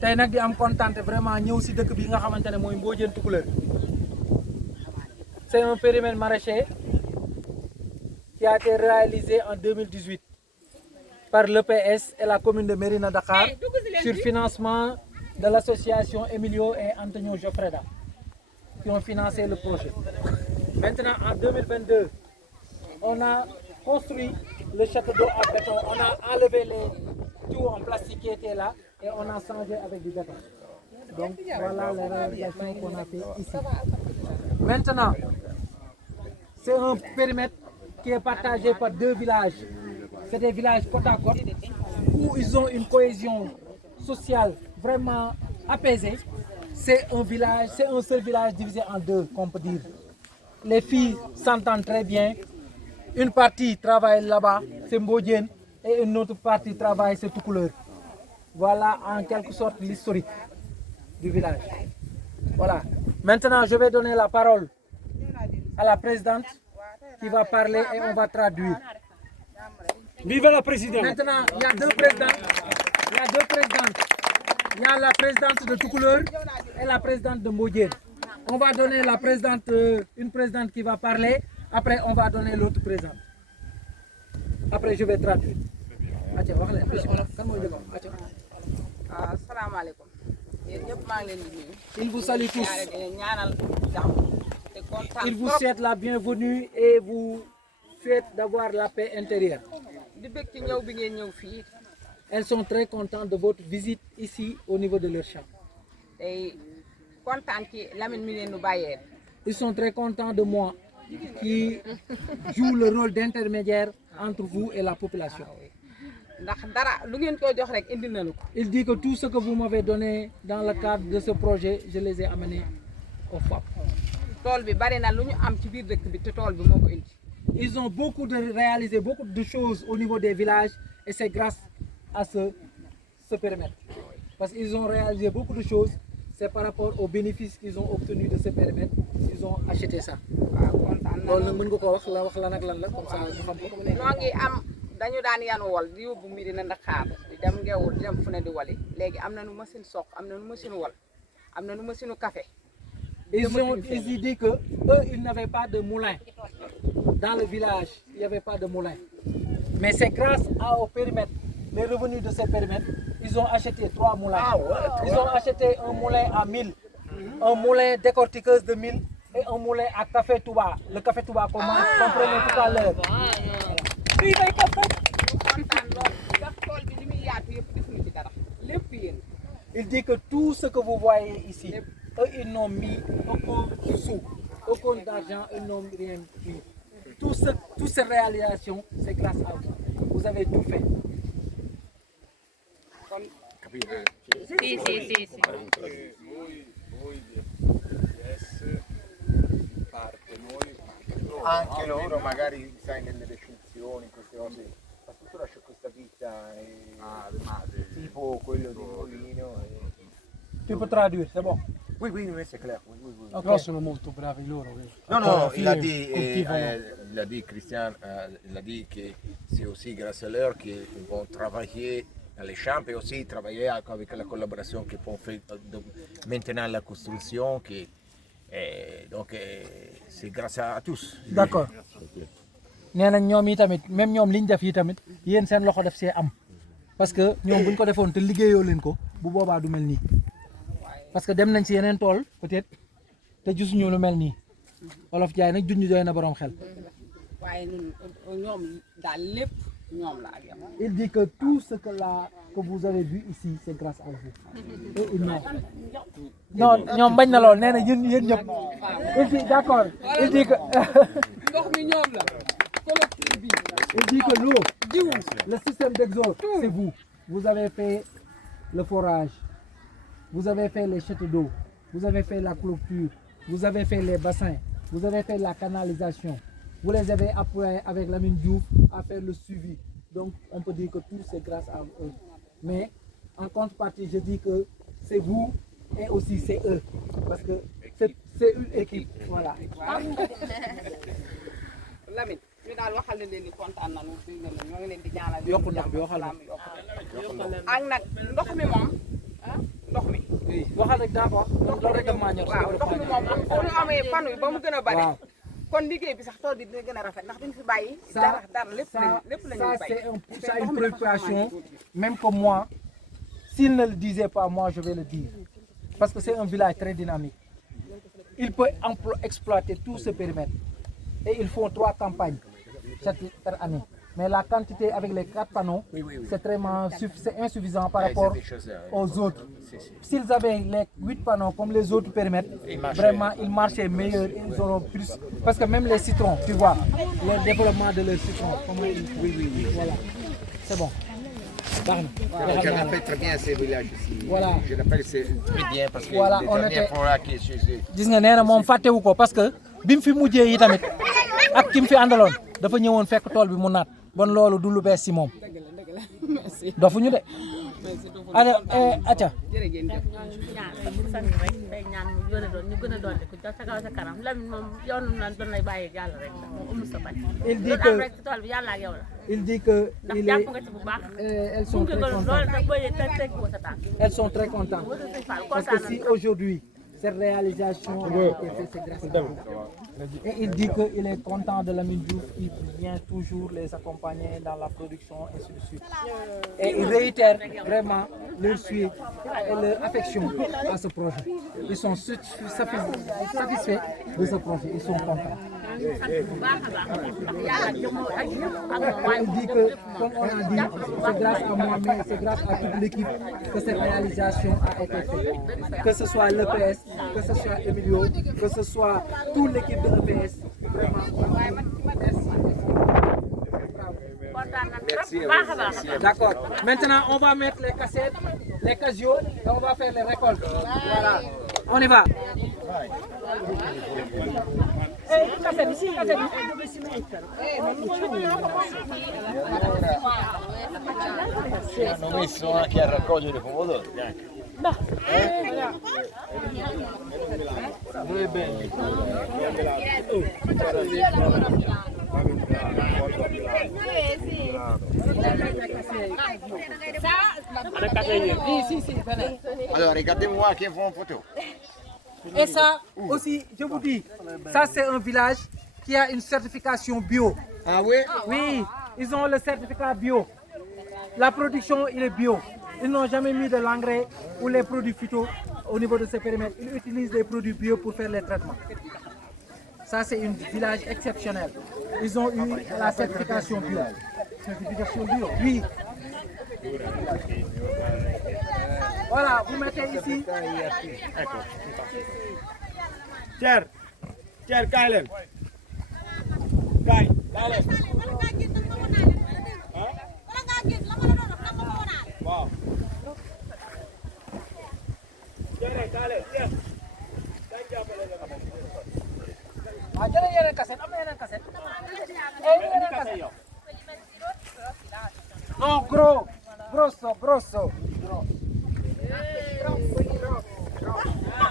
tey nag di am contenté vraiment ñëw si dëkk bi nga xamante ne mooy Mbodiène Tukulër. C'est un périmètre maraîcher qui a été réalisé en 2018 par l'EPS et la commune de Mérina Dakhar sur financement de l'association Emilio et Antonio Joffreda qui ont financé le projet. Maintenant, en 2022, on a construit le château d'eau en béton. On a enlevé les tout en plastique qui étaient là et on a changé avec du béton. Donc voilà les réalisations qu'on a fait ici. Maintenant, c'est un périmètre qui est partagé par deux villages. C'est des villages côte à côte où ils ont une cohésion sociale vraiment apaisée. C'est un village, c'est un seul village divisé en deux, qu'on peut dire. Les filles s'entendent très bien. Une partie travaille là-bas, c'est Mbodiène, et une autre partie travaille, c'est Tukulër. Voilà en quelque sorte l'historique du village. Voilà. Maintenant, je vais donner la parole à la présidente qui va parler et on va traduire. Vive la présidente. Maintenant, il y a deux présidentes. Il y a deux présidentes. Il y a la présidente de Tukulër et la présidente de Mbodiène. On va donner la présidente, une présidente qui va parler. Après, on va donner l'autre présidente. Après, je vais traduire. Il vous salue tous. Il vous souhaite la bienvenue et vous souhaite d'avoir la paix intérieure. Elles sont très contentes de votre visite ici au niveau de leur champ. Ils sont très contents de moi qui joue le rôle d'intermédiaire entre vous et la population. Il dit que tout ce que vous m'avez donné dans le cadre de ce projet, je les ai amenés au FAP. Ils ont réalisé beaucoup de choses au niveau des villages et c'est grâce à ce périmètre. Parce qu'ils ont réalisé beaucoup de choses, c'est par rapport aux bénéfices qu'ils ont obtenus de ce périmètre, ils ont acheté ça. dañu daan yan wol di yóbbu Médina Dakhar di dem Ngewul di dem fu ne di wali léegi am nañu machine soq am nañu machine wol am nañu machine café. Ils ont dit que eux ils n'avaient pas de moulin dans le village, il n'y avait pas de moulin. Mais c'est grâce au périmètre, les revenus de ces périmètres, ils ont acheté 3 moulins. Ils ont acheté un moulin à 1000, un moulin décortiqueuse de 1000 et un moulin à café Touba. Le café Touba qu'on comprenait tout à l'heure. Il dit que tout ce que vous voyez ici, eux ils n'ont mis aucun sou, aucun d'argent, ils n'ont rien mis. Toutes ces réalisations, c'est grâce à vous. Vous avez tout fait. Sì. Anche loro magari sai nelle recensioni, queste cose, ma tuttora c'è questa vita tipo quello di Molino. Tu peux traduire, c'est bon. Oui, c'est clair. Oui. Però sono molto bravi loro. Non, il a dit Christian, il a dit que c'est aussi grâce à leur qu'ils vont travailler dans les champs et aussi travailler avec la collaboration qu'ils font faire maintenant la construction. Donc c'est grâce à tous. D'accord. nee nañ ñoom yi tamit même ñoom liñ def yi tamit yéen seen loxo def see am parce que ñoom buñ ko defoon te liggéeyoo leen ko bu boobaa du mel nii parce que dem nañ si yeneen tool peut-être te gisuñu lu mel nii Olof Jaay nag junj doy na borom xel. Il dit que tout ce que vous avez vu ici c'est grâce à vous. Et non ñoom bañ na lool nee na yéen ñëpp. Il dit d'accord. Il dit que il dit que l'eau, le système d'exhaust, c'est vous. Vous avez fait le forage, vous avez fait les châteaux d'eau, vous avez fait la clôture, vous avez fait les bassins, vous avez fait la canalisation. Vous les avez appuyés avec Lamine Diouf à faire le suivi. Donc on peut dire que tout c'est grâce à eux. Mais en contrepartie, je dis que c'est vous et aussi c'est eux. Parce que c'est une équipe. Voilà. Lamine ñu daal waxal leen ni kontaan nañu ñoo ngi leen di ñaanal yokku ndox bi waxal ak nag ndox mi moom waxal rek d'accord loolu rek daf maa ñor. waaw ndox mi moom bu ñu amee panneau yi ba mu gën a bari. waaw kon liggéey bi sax tool bi dina gën a rafet ndax duñ fi bàyyi. ça dara lépp la ñuy bàyyi. c'est une préoccupation même que moi s'il ne le disait pas moi je vais le dire parce que c'est un village très dynamique. Il peut exploiter tout ce périmètre et ils font 3 campagnes cette année. Mais la quantité avec les 4 panneaux, c'est insuffisant par rapport aux autres. S'ils avaient les 8 panneaux comme les autres périmètres, vraiment ils marchaient meilleur, ils auront plus. Parce que même les citrons, tu vois, le développement de leurs citrons, comment ils... Voilà, c'est bon. Je rappelle très bien ces villages ici. Voilà. Je rappelle très bien parce que Voilà, les on dernières était- fois qui suis gis nga nee na moom fàttewu ko parce que bi mu fi mujjee yi tamit ak ki mu fi àndaloon dafa ñëwoon fekk tool bi mu naat bon loolu du lu bees si moom dofuñu de alors acca ñaan bu sant rek day ñaan mu gën a doon ñu gën a doon ku ca kaw sa kanam Lamine moom yoonu nan doon lay bàyyi yàlla rek ndax moom amul sa bañ il dit am que rek ci tool bi yàlla ak yow la il dit que ndax il jàpp est nga ci bu baax elles sont très loolu contentes da bëri teg ko sa tànk elles sont très contentes wala sëñ Fall parce que si aujourd'hui cette réalisation a été faite, c'est grâce à vous. Et il dit qu'il est content de Lamine Diouf, il vient toujours les accompagner dans la production et ainsi de suite. Et il réitère vraiment leur suite et leur affection à ce projet. Ils sont satisfaits de ce projet, ils sont contents. bu baax a baax ndax yàlla ak jëmm ak ñëpp ak moom waaye Il dit que, comme on a dit, c'est grâce à moi, mais c'est grâce à toute l'équipe que cette réalisation a été faite. Que ce soit l'EPS, que ce soit Emilio, que ce soit toute l'équipe de l'EPS. kontaan nañ trop bu baax a baax D'accord. Maintenant, on va mettre les cassettes, les casios, et on va faire les récoltes. Voilà. On y va. Cassette ici, cassette. hanno messo anche a raccogliere pomodori. Allora, regardez-moi qui font une photo. Et ça aussi, je vous dis, ça c'est un village qui a une certification bio. Ah oui? Oui, ils ont le certificat bio. La production, il est bio. Ils n'ont jamais mis de l'engrais ou les produits phyto au niveau de ce périmètre. Ils utilisent des produits bio pour faire les traitements. Ça, c'est un village exceptionnel. Ils ont eu la certification bio. Certification bio? Oui. Voilà, vous mettez ici. Cher, kaay leen. Kaay leen. Waaw. Kaay leen. Ah, jëlee yeneen cassette, am na yeneen cassette. Yeneen cassette. Non, gros. Grosso.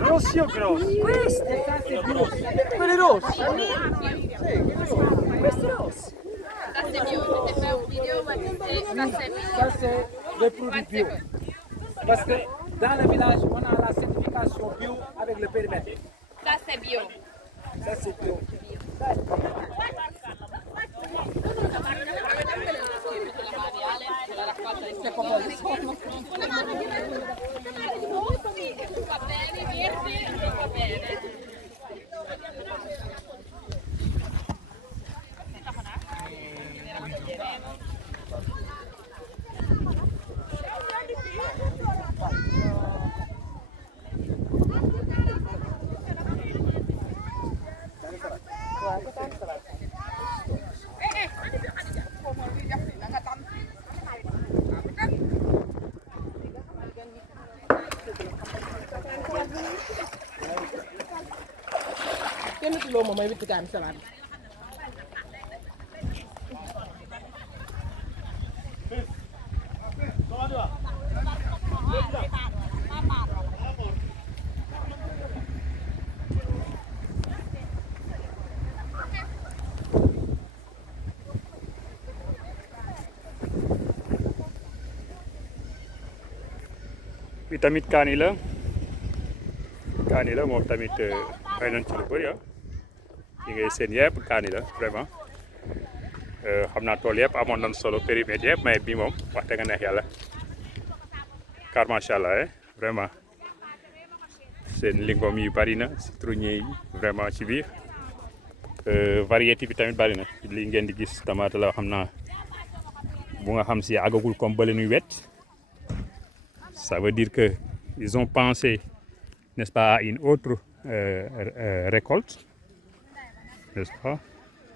Rossi o grosso? Et ça, c'est bio. Quelli rossi. Ça, c'est des produits bio. Parce que dans le village, on a la certification bio avec le périmètre. Ça c'est bio. Ça, c'est bio. Va bene, verde, non va bene. loo ma may witti kaam salaat Bi tamit kaani la kaani la moom tamit xëy nañ ci lu bëri yi ngay seen yëpp kaani la vraiment xam naa tool yëpp amoon nañ solo périmètre yëpp mais bii moom wax dëgg neex yàlla car macha allah vraiment seen lingom yi bari na citronnier yi vraiment ci biir variété bi tamit bari na li ngeen di gis tomate la xam naa bu nga xam si àggagul comme bële nuy wet ça veut dire que ils ont pensé, n'est-ce pas, à une autre récolte, n'est-ce pas?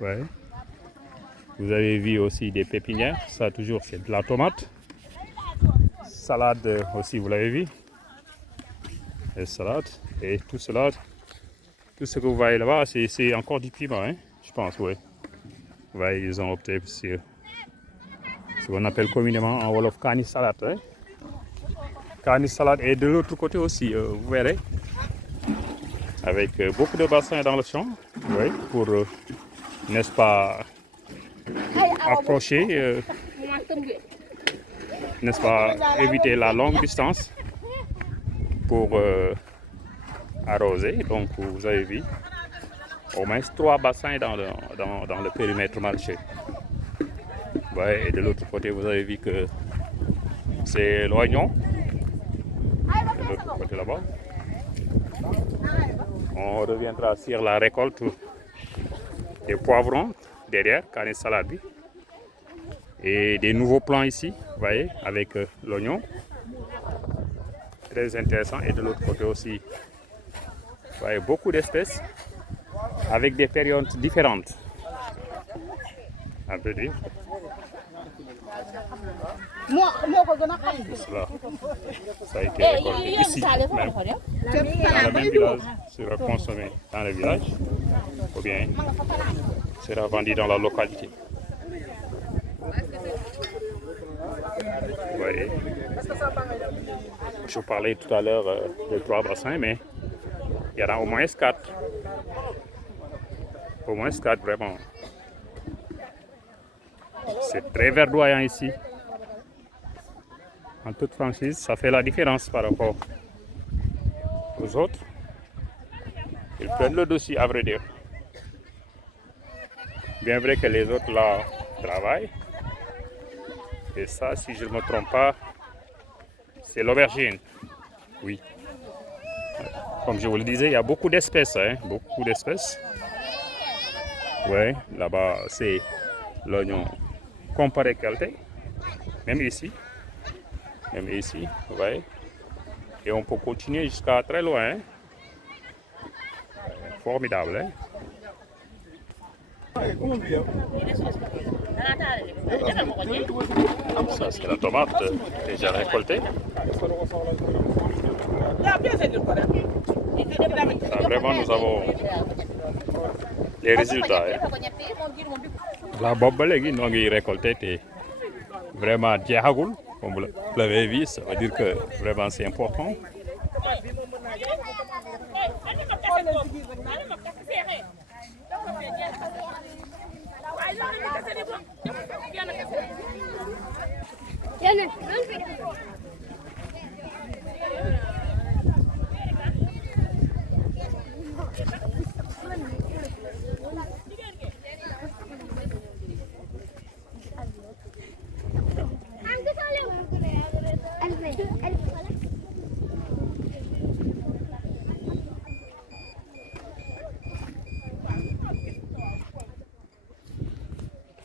Ouais. Vous avez vu aussi des pépinières, ça toujours c'est de la tomate. Salade aussi, vous l'avez vu. Et salade, et tout cela, tout ce que vous voyez là-bas, c'est encore du piment, hein, je pense, oui. Vous voyez, ils ont opté sur ce qu'on appelle communément en Wolof Kani salade, hein. Kani salade et de l'autre côté aussi, vous verrez, avec beaucoup de bassins dans le champ, oui, pour, n'est-ce pas, approcher, n'est-ce pas, éviter la longue distance pour arroser. Donc vous avez vu au moins 3 bassins dans le périmètre marché. Ouais, et de l'autre côté, vous avez vu que c'est l'oignon. De l'autre côté là-bas. On reviendra sur la récolte des poivrons derrière, carré salade. Et des nouveaux plants ici, vous voyez, avec l'oignon. Très intéressant. Et de l'autre côté aussi, vous voyez, beaucoup d'espèces avec des périodes différentes. On peut dire. Cela, ça a été récolté ici, même, dans le même village, sera consommé dans le village, ou bien sera vendu dans la localité. Vous voyez, je parlais tout à l'heure de 3 bassins, mais il y en a au moins 4. Au moins 4 vraiment. C'est très verdoyant ici. En toute franchise, ça fait la différence par rapport aux autres. Ils prennent le dessus, à vrai dire. Bien vrai que les autres là travaillent. Et ça, si je ne me trompe pas, c'est l'aubergine. Oui. Comme je vous le disais, il y a beaucoup d'espèces. Hein, beaucoup d'espèces. Oui, là-bas, c'est l'oignon comparé qualité. Même ici, vous voyez. Et on peut continuer jusqu'à très loin. Hein. Formidable. Hein. Ça, c'est la tomate déjà récoltée. Ça, vraiment, nous avons les résultats. Hein. La bobe, nous avons récolté. Vraiment, diagoul. Comme vous l'avez vu, ça veut dire que vraiment c'est important.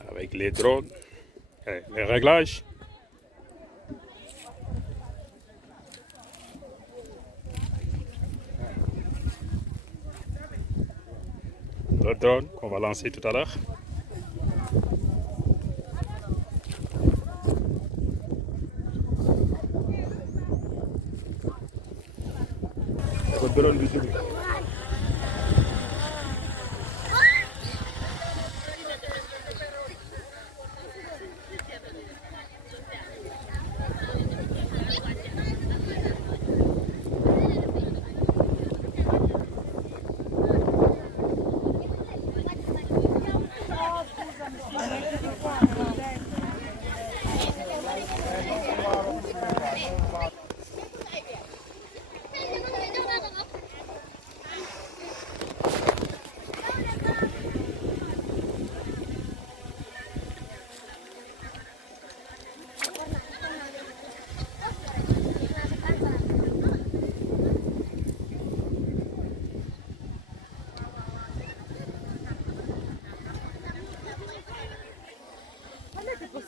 Avec les drones, les réglages. Le drone qu'on va lancer tout à l'heure. Le drone du début.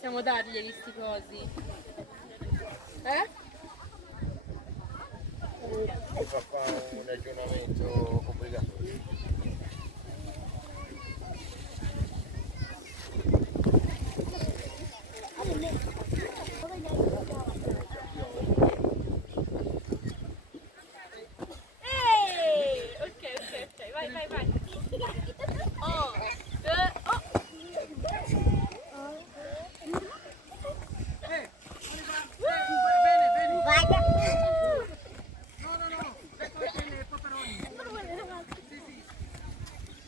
Possiamo darglieli sti cosi. Eh? Fa un ragionamento complicato. Ok, vai. Oh, oh.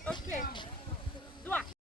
Ok.